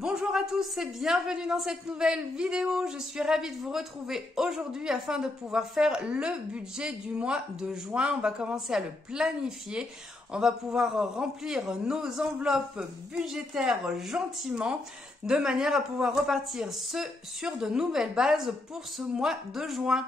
Bonjour à tous et bienvenue dans cette nouvelle vidéo. Je suis ravie de vous retrouver aujourd'hui afin de pouvoir faire le budget du mois de juin. On va commencer à le planifier. On va pouvoir remplir nos enveloppes budgétaires gentiment de manière à pouvoir repartir sur de nouvelles bases pour ce mois de juin.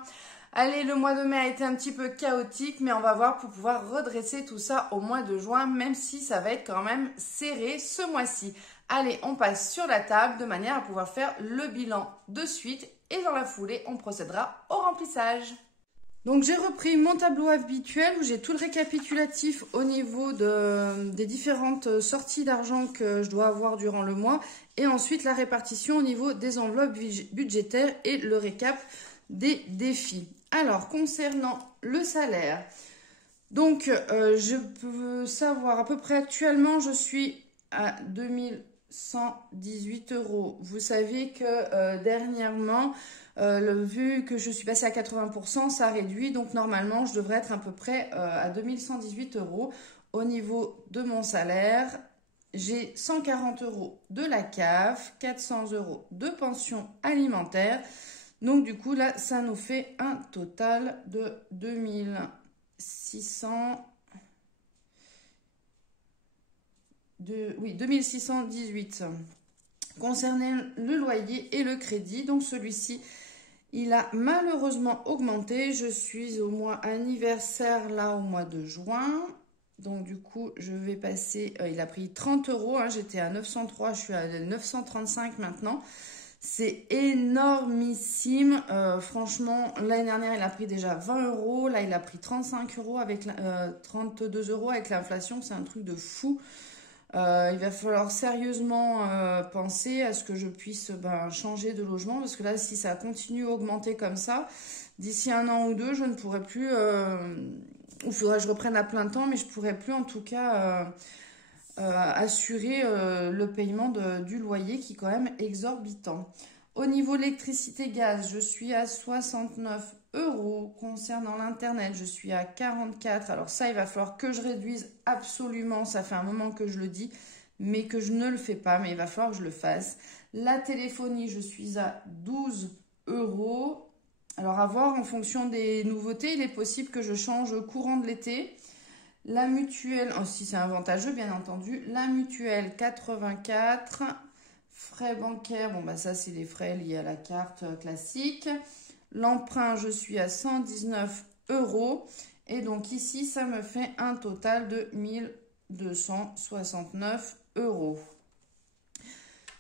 Allez, le mois de mai a été un petit peu chaotique, mais on va voir pour pouvoir redresser tout ça au mois de juin, même si ça va être quand même serré ce mois-ci. Allez, on passe sur la table de manière à pouvoir faire le bilan de suite et dans la foulée, on procédera au remplissage. Donc j'ai repris mon tableau habituel où j'ai tout le récapitulatif au niveau des différentes sorties d'argent que je dois avoir durant le mois et ensuite la répartition au niveau des enveloppes budgétaires et le récap des défis. Alors, concernant le salaire, donc je peux savoir à peu près actuellement, je suis à 2118 €. Vous savez que dernièrement, vu que je suis passée à 80%, ça réduit. Donc, normalement, je devrais être à peu près à 2118 € au niveau de mon salaire. J'ai 140 € de la CAF, 400 € de pension alimentaire. Donc, du coup, là, ça nous fait un total de 2618. Concernant le loyer et le crédit, donc celui-ci, il a malheureusement augmenté. Je suis au mois anniversaire, là, au mois de juin. Donc, du coup, je vais passer, il a pris 30 €. Hein, j'étais à 903, je suis à 935 maintenant. C'est énormissime. Franchement, l'année dernière, il a pris déjà 20 €. Là, il a pris 35 € avec 32 € avec l'inflation. C'est un truc de fou. Il va falloir sérieusement penser à ce que je puisse changer de logement. Parce que là, si ça continue à augmenter comme ça, d'ici un an ou deux, je ne pourrai plus... il faudrait que je reprenne à plein temps, mais je ne pourrai plus en tout cas... assurer le paiement du loyer qui est quand même exorbitant. Au niveau électricité-gaz, je suis à 69 €. Concernant l'internet, je suis à 44. Alors ça, il va falloir que je réduise absolument. Ça fait un moment que je le dis, mais que je ne le fais pas. Mais il va falloir que je le fasse. La téléphonie, je suis à 12 €. Alors à voir en fonction des nouveautés, il est possible que je change courant de l'été. La mutuelle, si c'est avantageux bien entendu, la mutuelle 84, frais bancaires, bon ça c'est les frais liés à la carte classique. L'emprunt, je suis à 119 € et donc ici ça me fait un total de 1269 €.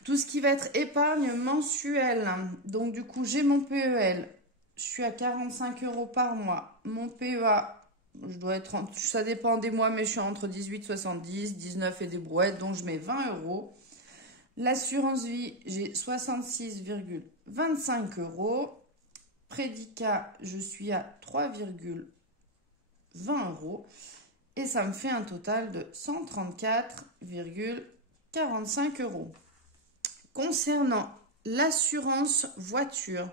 Tout ce qui va être épargne mensuelle, donc du coup j'ai mon PEL, je suis à 45 € par mois, mon PEA, je dois être, ça dépend des mois, mais je suis entre 18, 70, 19 et des brouettes, donc je mets 20 €. L'assurance vie, j'ai 66,25 €. Prédicat, je suis à 3,20 €. Et ça me fait un total de 134,45 €. Concernant l'assurance voiture,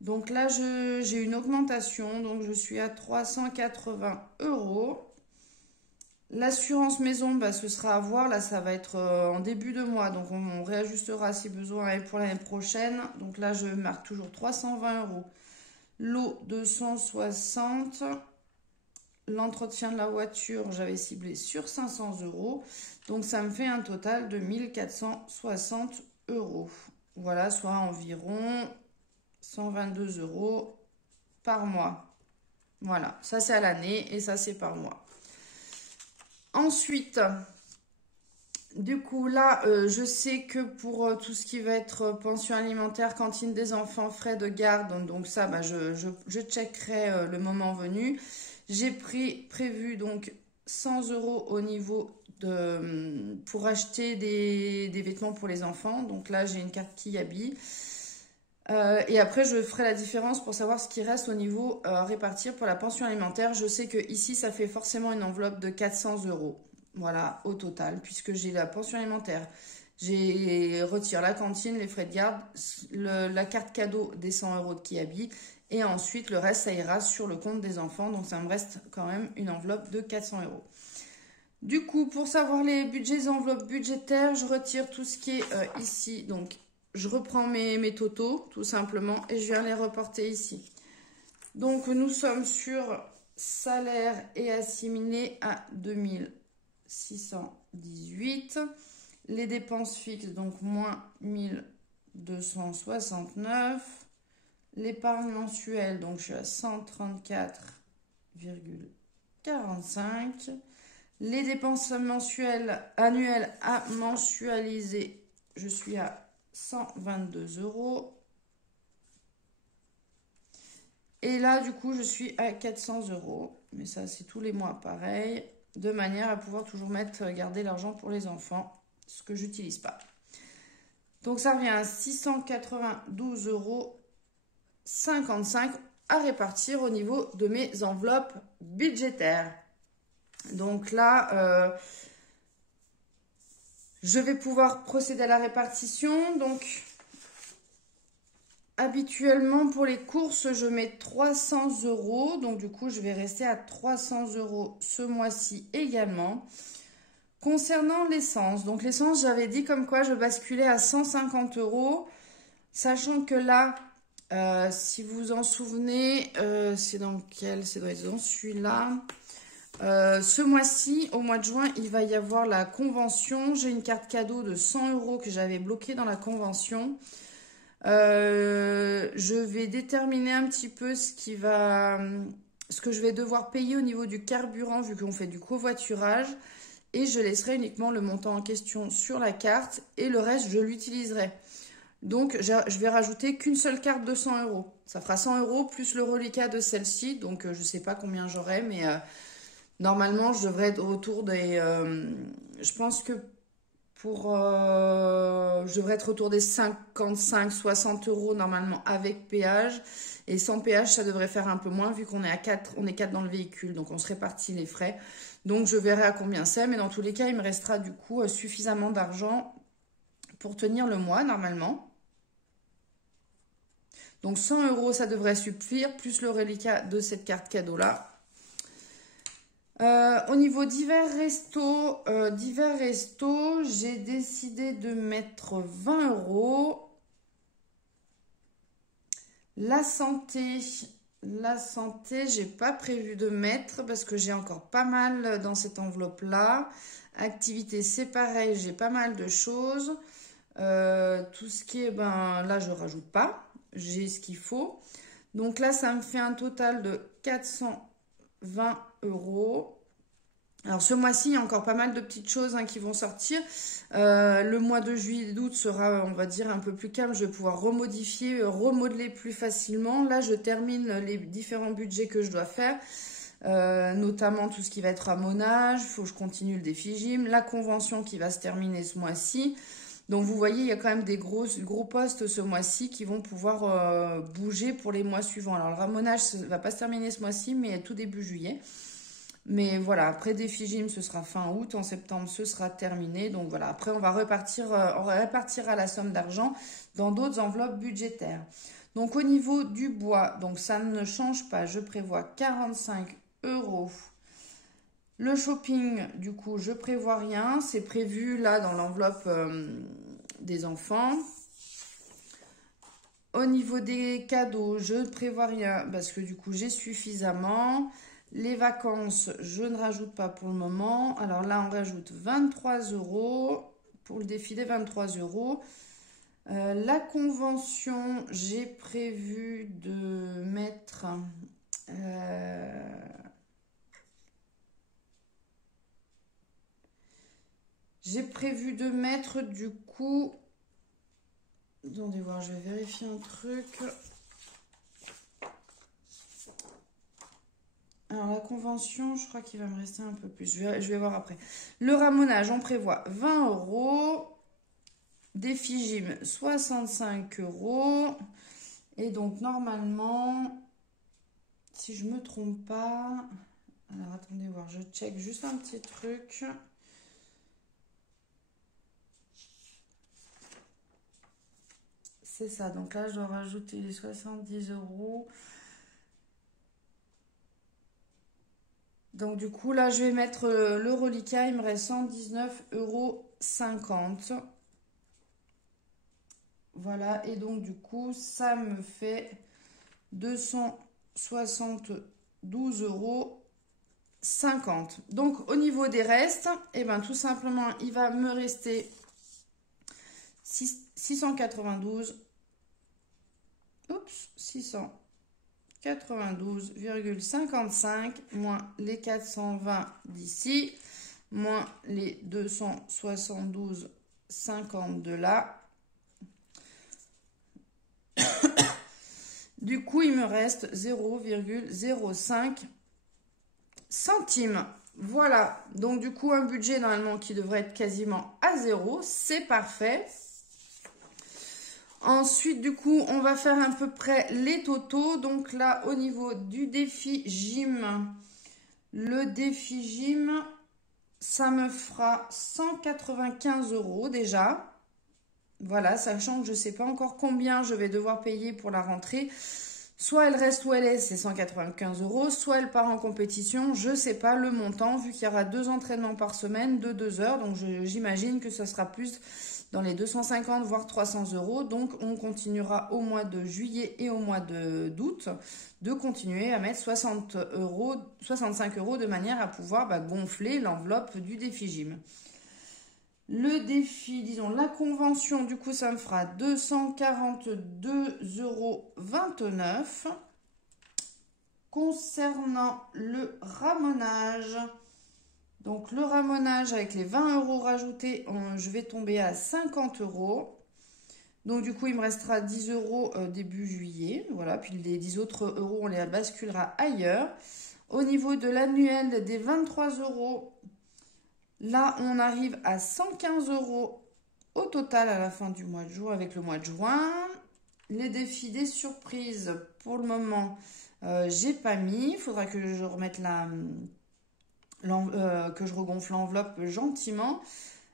donc là, j'ai une augmentation, donc je suis à 380 €. L'assurance maison, ce sera à voir, là ça va être en début de mois, donc on réajustera si besoin pour l'année prochaine. Donc là, je marque toujours 320 €. L'eau, 260. L'entretien de la voiture, j'avais ciblé sur 500 €. Donc ça me fait un total de 1460 €. Voilà, soit environ 122 € par mois. Voilà, ça c'est à l'année et ça c'est par mois. Ensuite, du coup là, je sais que pour tout ce qui va être pension alimentaire, cantine des enfants, frais de garde, donc ça, je checkerai le moment venu. J'ai prévu donc 100 € au niveau pour acheter des vêtements pour les enfants. Donc là, j'ai une carte Kiabi. Et après, je ferai la différence pour savoir ce qui reste au niveau répartir pour la pension alimentaire. Je sais que ici, ça fait forcément une enveloppe de 400 €. Voilà, au total, puisque j'ai la pension alimentaire. J'ai retire la cantine, les frais de garde, la carte cadeau des 100 € de Kiabi. Et ensuite, le reste, ça ira sur le compte des enfants. Donc, ça me reste quand même une enveloppe de 400 €. Du coup, pour savoir les budgets enveloppes budgétaires, je retire tout ce qui est ici. Donc, je reprends mes totaux, tout simplement, et je viens les reporter ici. Donc, nous sommes sur salaire et assimilé à 2618. Les dépenses fixes, donc moins 1269. L'épargne mensuelle, donc je suis à 134,45. Les dépenses annuelles à mensualiser, je suis à 122 €. Et là, du coup, je suis à 400 €. Mais ça, c'est tous les mois pareil. De manière à pouvoir toujours garder l'argent pour les enfants, ce que j'utilise pas. Donc, ça revient à 692,55 € à répartir au niveau de mes enveloppes budgétaires. Donc là, je vais pouvoir procéder à la répartition. Donc, habituellement, pour les courses, je mets 300 €. Donc, du coup, je vais rester à 300 € ce mois-ci également. Concernant l'essence, donc l'essence, j'avais dit comme quoi je basculais à 150 €. Sachant que là, si vous vous en souvenez, c'est dans celui-là. Ce mois-ci, au mois de juin, il va y avoir la convention. J'ai une carte cadeau de 100 € que j'avais bloquée dans la convention. Je vais déterminer un petit peu ce que je vais devoir payer au niveau du carburant vu qu'on fait du covoiturage. Et je laisserai uniquement le montant en question sur la carte et le reste, je l'utiliserai. Donc, je vais rajouter qu'une seule carte de 100 €. Ça fera 100 € plus le reliquat de celle-ci. Donc, je ne sais pas combien j'aurai, mais normalement, je devrais être autour des... je pense que je devrais être autour des 55-60 € normalement avec péage. Et sans péage, ça devrait faire un peu moins vu qu'on est à 4, on est 4 dans le véhicule. Donc, on se répartit les frais. Donc, je verrai à combien c'est. Mais dans tous les cas, il me restera du coup suffisamment d'argent pour tenir le mois normalement. Donc, 100 €, ça devrait suffire, plus le reliquat de cette carte cadeau-là. Au niveau divers restos, j'ai décidé de mettre 20 €. La santé, j'ai pas prévu de mettre parce que j'ai encore pas mal dans cette enveloppe-là. Activité, c'est pareil, j'ai pas mal de choses. Tout ce qui est, là, je rajoute pas. J'ai ce qu'il faut. Donc là, ça me fait un total de 420 €. Alors ce mois-ci, il y a encore pas mal de petites choses qui vont sortir. Le mois de juillet et d'août sera, on va dire, un peu plus calme. Je vais pouvoir remodeler plus facilement. Là, je termine les différents budgets que je dois faire. Notamment tout ce qui va être ramonage. Il faut que je continue le défi gym. La convention qui va se terminer ce mois-ci. Donc vous voyez, il y a quand même des gros postes ce mois-ci qui vont pouvoir bouger pour les mois suivants. Alors le ramonage ne va pas se terminer ce mois-ci, mais tout début juillet. Mais voilà, après défi gym, ce sera fin août. En septembre, ce sera terminé. Donc voilà, après, on répartira la somme d'argent dans d'autres enveloppes budgétaires. Donc au niveau du bois, donc ça ne change pas. Je prévois 45 €. Le shopping, du coup, je prévois rien. C'est prévu là dans l'enveloppe des enfants. Au niveau des cadeaux, je ne prévois rien parce que du coup, j'ai suffisamment. Les vacances, je ne rajoute pas pour le moment. Alors là, on rajoute 23 € pour le défilé, 23 €. La convention, j'ai prévu de mettre... du coup... Attendez voir, je vais vérifier un truc. Alors la convention, je crois qu'il va me rester un peu plus. Je vais voir après. Le ramonage, on prévoit 20 €. Défi gym, 65 €. Et donc normalement, si je ne me trompe pas... Alors attendez voir, je check juste un petit truc. C'est ça, donc là je dois rajouter les 70 €. Donc du coup, là, je vais mettre le reliquat. Il me reste 119,50 €. Voilà, et donc du coup, ça me fait 272,50 €. Donc au niveau des restes, et ben tout simplement, il va me rester 692. Oups, 692,55 moins les 420 d'ici, moins les 272,50 de là. Du coup, il me reste 0,05 centimes. Voilà, donc du coup, un budget normalement qui devrait être quasiment à 0. C'est parfait. Ensuite, du coup, on va faire à peu près les totaux. Donc là, au niveau du défi gym, le défi gym, ça me fera 195 € déjà. Voilà, sachant que je ne sais pas encore combien je vais devoir payer pour la rentrée. Soit elle reste où elle est, c'est 195 €, soit elle part en compétition, je ne sais pas le montant, vu qu'il y aura 2 entraînements par semaine de 2 heures. Donc j'imagine que ce sera plus dans les 250 voire 300 €. Donc on continuera au mois de juillet et au mois d'août de continuer à mettre 65 € de manière à pouvoir gonfler l'enveloppe du défi gym. Le défi, disons la convention, du coup ça me fera 242,29 €. Concernant le ramonage, donc le ramonage avec les 20 € rajoutés, je vais tomber à 50 €. Donc du coup il me restera 10 € début juillet. Voilà, puis les 10 autres euros on les basculera ailleurs. Au niveau de l'annuel des 23 €, là, on arrive à 115 € au total à la fin du mois de juin avec le mois de juin. Les défis des surprises, pour le moment, j'ai pas mis. Il faudra que je remette que je regonfle l'enveloppe gentiment.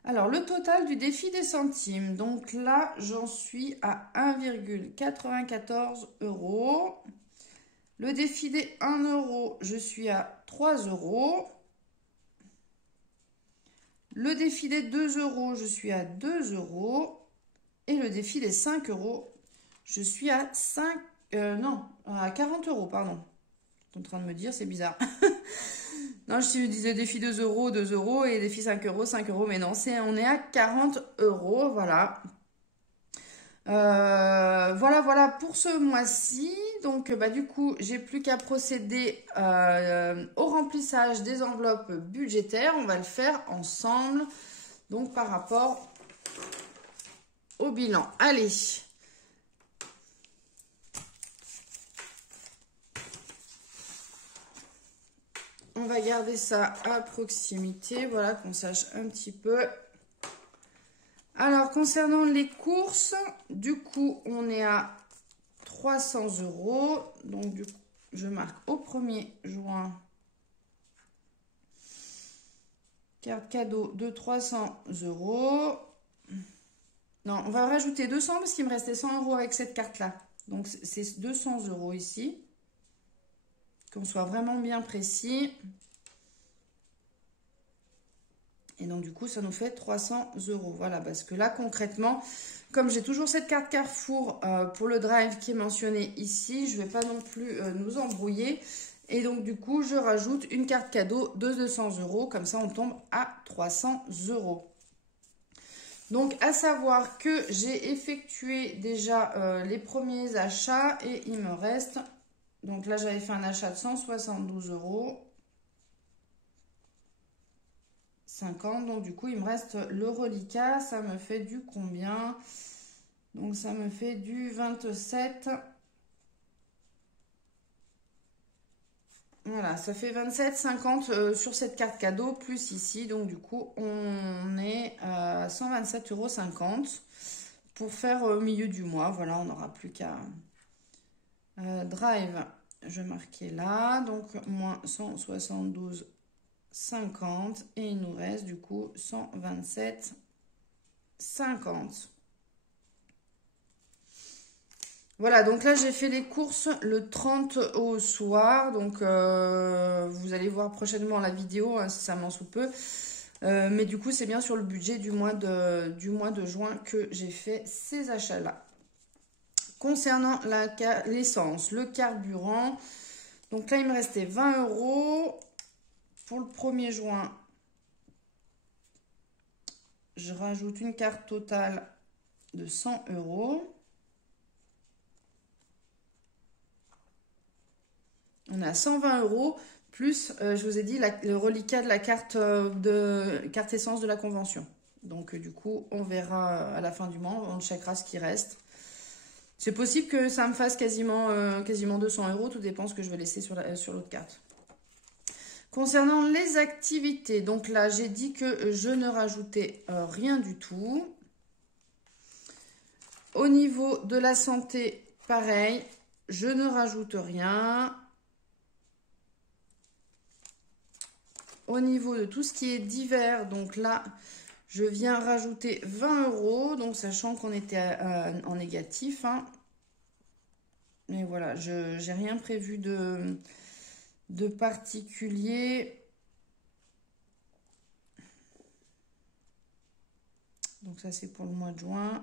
Alors, le total du défi des centimes. Donc là, j'en suis à 1,94 €. Le défi des 1 €, je suis à 3 €. Le défi des 2 €, je suis à 2 €. Et le défi des 5 €, je suis à 40 €, pardon. Je suis en train de me dire, c'est bizarre. Non, je disais défi 2 €, 2 € et défi 5 €, 5 €. Mais non, on est à 40 €, voilà. Voilà pour ce mois-ci. Donc, du coup, j'ai plus qu'à procéder au remplissage des enveloppes budgétaires. On va le faire ensemble. Donc, par rapport au bilan. Allez. On va garder ça à proximité. Voilà, qu'on sache un petit peu. Alors, concernant les courses, du coup, on est à 300 €. Donc, du coup, je marque au 1er juin. Carte cadeau de 300 €. Non, on va rajouter 200 parce qu'il me restait 100 € avec cette carte-là. Donc, c'est 200 € ici. Qu'on soit vraiment bien précis. Et donc, du coup, ça nous fait 300 €. Voilà, parce que là, concrètement, comme j'ai toujours cette carte Carrefour pour le drive qui est mentionnée ici, je ne vais pas non plus nous embrouiller. Et donc, du coup, je rajoute une carte cadeau de 200 €. Comme ça, on tombe à 300 €. Donc, à savoir que j'ai effectué déjà les premiers achats et il me reste... Donc là, j'avais fait un achat de 172 €. 50. Donc, du coup, il me reste le reliquat. Ça me fait du combien? Donc, ça me fait du 27. Voilà, ça fait 27,50 sur cette carte cadeau, plus ici. Donc, du coup, on est à 127,50 € pour faire au milieu du mois. Voilà, on n'aura plus qu'à... drive, je marquais là. Donc, moins 172,50 et il nous reste du coup 127,50. Voilà, donc là j'ai fait les courses le 30 au soir, donc vous allez voir prochainement la vidéo, incessamment sous peu. Mais du coup c'est bien sur le budget du mois de juin que j'ai fait ces achats-là. Concernant l'essence, le carburant, donc là il me restait 20 €. Pour le 1er juin, je rajoute une carte totale de 100 €. On a 120 € plus, je vous ai dit, le reliquat de la carte essence de la convention. Donc du coup, on verra à la fin du mois, on checkera ce qui reste. C'est possible que ça me fasse quasiment 200 €, tout dépend ce que je vais laisser sur l'autre carte. Concernant les activités, donc là, j'ai dit que je ne rajoutais rien du tout. Au niveau de la santé, pareil, je ne rajoute rien. Au niveau de tout ce qui est divers, donc là, je viens rajouter 20 €, donc sachant qu'on était en négatif. Hein. Mais voilà, je n'ai rien prévu de particulier. Donc ça, c'est pour le mois de juin.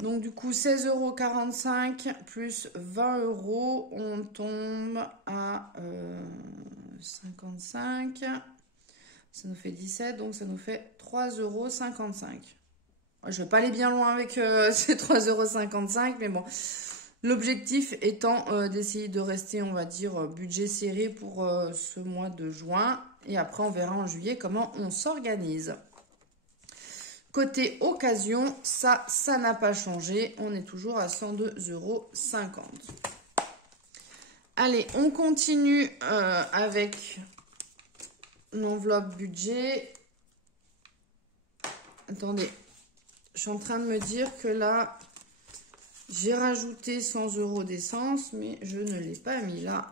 Donc du coup, 16,45 € plus 20 €, on tombe à 55. Ça nous fait 17, donc ça nous fait 3,55 €. Je ne vais pas aller bien loin avec ces 3,55 €, mais bon. L'objectif étant d'essayer de rester, on va dire, budget serré pour ce mois de juin. Et après, on verra en juillet comment on s'organise. Côté occasion, ça n'a pas changé. On est toujours à 102,50 €. Allez, on continue avec l'enveloppe budget. Attendez, je suis en train de me dire que là, j'ai rajouté 100 € d'essence, mais je ne l'ai pas mis là.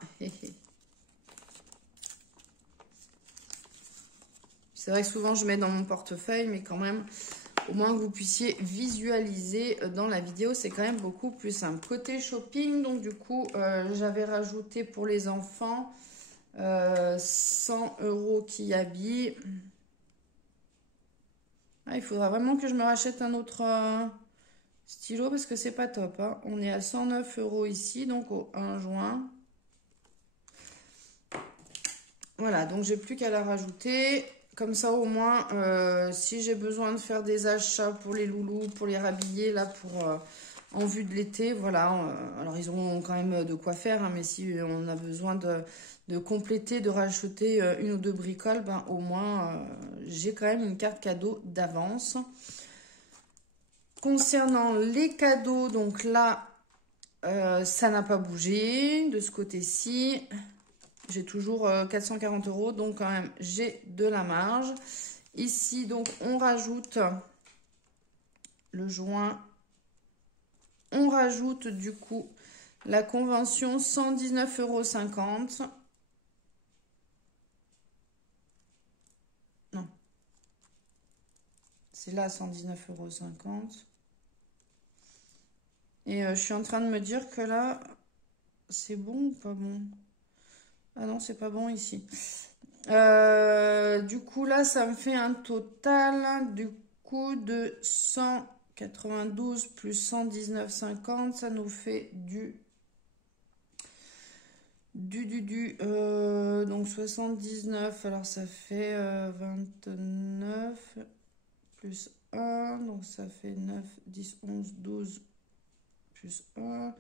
C'est vrai que souvent, je mets dans mon portefeuille, mais quand même, au moins que vous puissiez visualiser dans la vidéo, c'est quand même beaucoup plus simple. Côté shopping, donc du coup, j'avais rajouté pour les enfants 100 € qui habillent. Ah, il faudra vraiment que je me rachète un autre stylo parce que c'est pas top. Hein. On est à 109 € ici, donc au 1 juin. Voilà, donc j'ai plus qu'à la rajouter. Comme ça, au moins, si j'ai besoin de faire des achats pour les loulous, pour les rhabiller, là, en vue de l'été, voilà. Alors, ils auront quand même de quoi faire, hein, mais si on a besoin de compléter, de racheter une ou deux bricoles, ben, au moins, j'ai quand même une carte cadeau d'avance. Concernant les cadeaux, donc là, ça n'a pas bougé de ce côté-ci. J'ai toujours 440 €, donc quand même, j'ai de la marge. Ici, donc, on rajoute le joint. On rajoute, du coup, la convention 119,50 €. Non. C'est là, 119,50 €. Et je suis en train de me dire que là, c'est bon ou pas bon? Ah non, c'est pas bon ici. Du coup, là, ça me fait un total du coup de 192 plus 119,50. Ça nous fait donc 79. Alors, ça fait 29 plus 1. Donc, ça fait 9, 10, 11, 12 plus 1.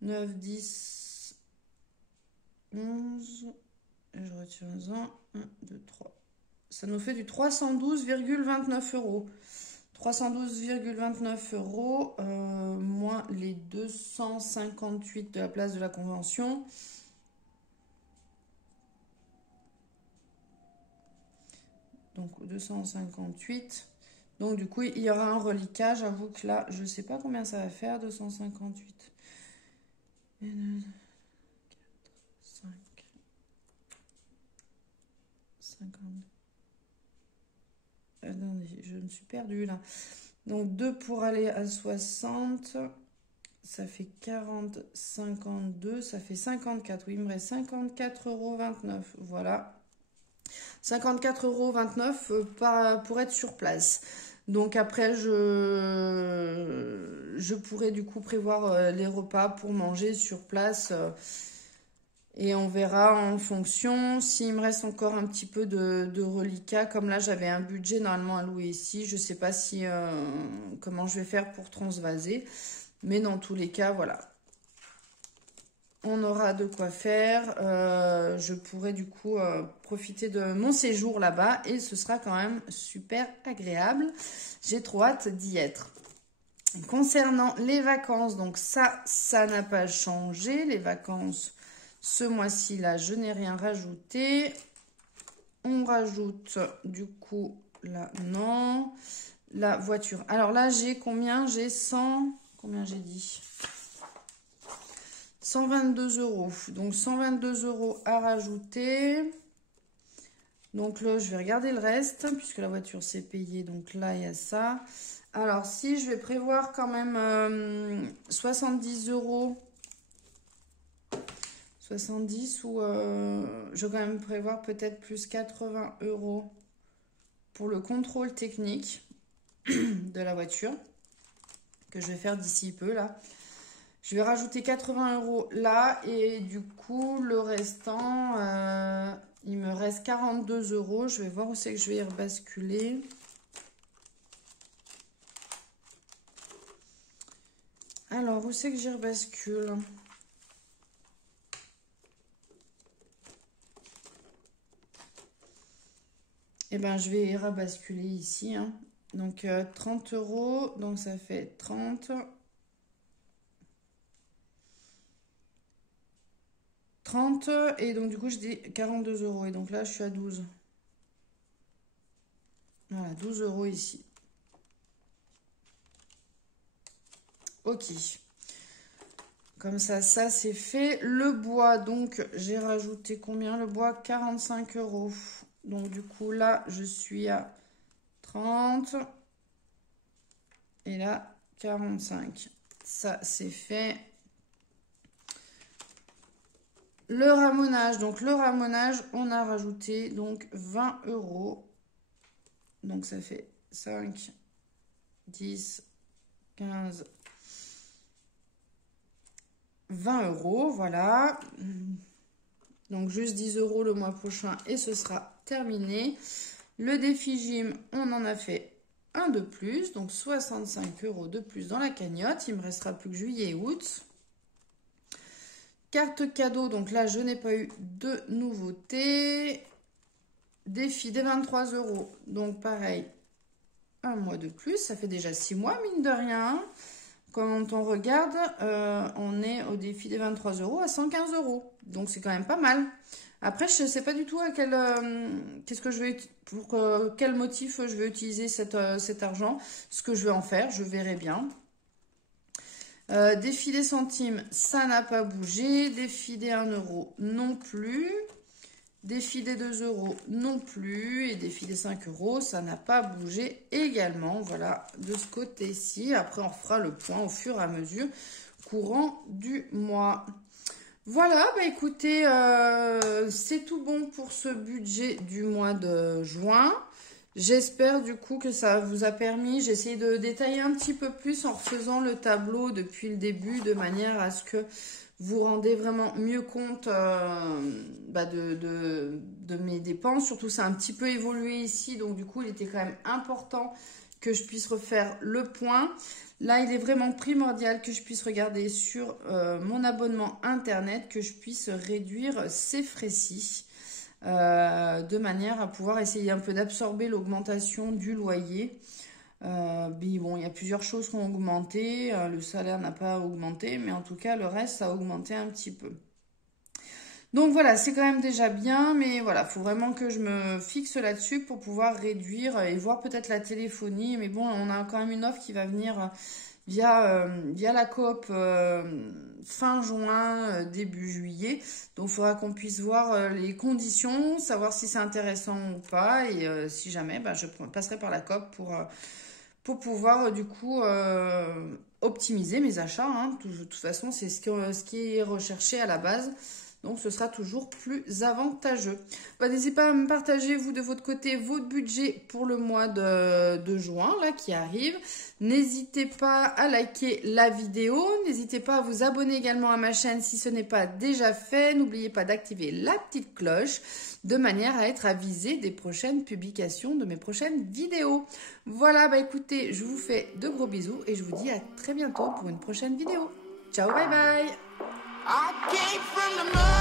9, 10, 11. Et je retire 1, 2, 3. Ça nous fait du 312,29 €. 312,29 €, moins les 258 de la place de la convention. Donc 258. Donc du coup, il y aura un reliquat. J'avoue que là, je ne sais pas combien ça va faire, 258. 1, 2, 4, 5, 50. Attendez, je me suis perdue là. Donc 2 pour aller à 60. ça fait 40, 52, ça fait 54. Oui, il me reste 54,29 €. Voilà. 54,29 € pour être sur place. Donc après, je pourrais du coup prévoir les repas pour manger sur place. Et on verra en fonction s'il me reste encore un petit peu de reliquats. Comme là, j'avais un budget normalement à louer ici. Je ne sais pas si comment je vais faire pour transvaser. Mais dans tous les cas, voilà. On aura de quoi faire. Je pourrai du coup profiter de mon séjour là-bas. Et ce sera quand même super agréable. J'ai trop hâte d'y être. Concernant les vacances, donc ça n'a pas changé. Les vacances, ce mois-ci, là, je n'ai rien rajouté. On rajoute du coup, là, non. La voiture. Alors là, j'ai combien? J'ai 100... Combien j'ai dit? 122 €. Donc 122 € à rajouter. Donc là, je vais regarder le reste, puisque la voiture s'est payée. Donc là, il y a ça. Alors, si je vais prévoir quand même 70 €, 70 ou je vais quand même prévoir peut-être plus 80 € pour le contrôle technique de la voiture, que je vais faire d'ici peu là. Je vais rajouter 80 € là et du coup, le restant, il me reste 42 €. Je vais voir où c'est que je vais y rebasculer. Alors, où c'est que j'y rebascule? Eh bien, je vais y rebasculer ici. Hein. Donc, 30 €. Donc, ça fait 30. 30. Et donc, du coup, je dis 42 €. Et donc là, je suis à 12. Voilà, 12 € ici. Ok. Comme ça c'est fait. Le bois, donc, j'ai rajouté combien? Le bois, 45 €. Donc, du coup, là, je suis à 30. Et là, 45. Ça, c'est fait. Le ramonage. Donc, le ramonage, on a rajouté donc 20 €. Donc, ça fait 5, 10, 15, 20 €. Voilà. Donc, juste 10 € le mois prochain et ce sera terminé. Le défi gym, on en a fait un de plus. Donc, 65 € de plus dans la cagnotte. Il me restera plus que juillet et août. Carte cadeau, donc là, je n'ai pas eu de nouveauté. Défi des 23 €. Donc, pareil, un mois de plus. Ça fait déjà 6 mois, mine de rien. Quand on regarde, on est au défi des 23 € à 115 €. Donc, c'est quand même pas mal. Après, je ne sais pas du tout à qu'est-ce que je vais, pour quel motif je vais utiliser cet argent. Ce que je vais en faire, je verrai bien. Défi des centimes, ça n'a pas bougé. Défi des 1 € non plus. Défi des 2 € non plus. Et défi des 5 €, ça n'a pas bougé également. Voilà, de ce côté-ci. Après, on fera le point au fur et à mesure courant du mois. Voilà, bah écoutez, c'est tout bon pour ce budget du mois de juin. J'espère du coup que ça vous a permis, j'ai essayé de détailler un petit peu plus en refaisant le tableau depuis le début de manière à ce que vous rendez vraiment mieux compte de mes dépenses. Surtout, ça a un petit peu évolué ici, donc du coup, il était quand même important que je puisse refaire le point. Là, il est vraiment primordial que je puisse regarder sur mon abonnement internet, que je puisse réduire ces frais-ci. De manière à pouvoir essayer un peu d'absorber l'augmentation du loyer. Mais bon, il y a plusieurs choses qui ont augmenté. Le salaire n'a pas augmenté, mais en tout cas, le reste a augmenté un petit peu. Donc voilà, c'est quand même déjà bien, mais voilà, il faut vraiment que je me fixe là-dessus pour pouvoir réduire et voir peut-être la téléphonie. Mais bon, on a quand même une offre qui va venir via la coop fin juin, début juillet. Donc, il faudra qu'on puisse voir les conditions, savoir si c'est intéressant ou pas. Et si jamais, je passerai par la coop pour pouvoir du coup optimiser mes achats. Hein. De toute façon, c'est ce qui est recherché à la base. Donc, ce sera toujours plus avantageux. N'hésitez pas à me partager, vous, de votre côté, votre budget pour le mois de juin, là, qui arrive. N'hésitez pas à liker la vidéo. N'hésitez pas à vous abonner également à ma chaîne si ce n'est pas déjà fait. N'oubliez pas d'activer la petite cloche de manière à être avisé des prochaines publications de mes prochaines vidéos. Voilà, écoutez, je vous fais de gros bisous et je vous dis à très bientôt pour une prochaine vidéo. Ciao, bye bye! I came from the mud.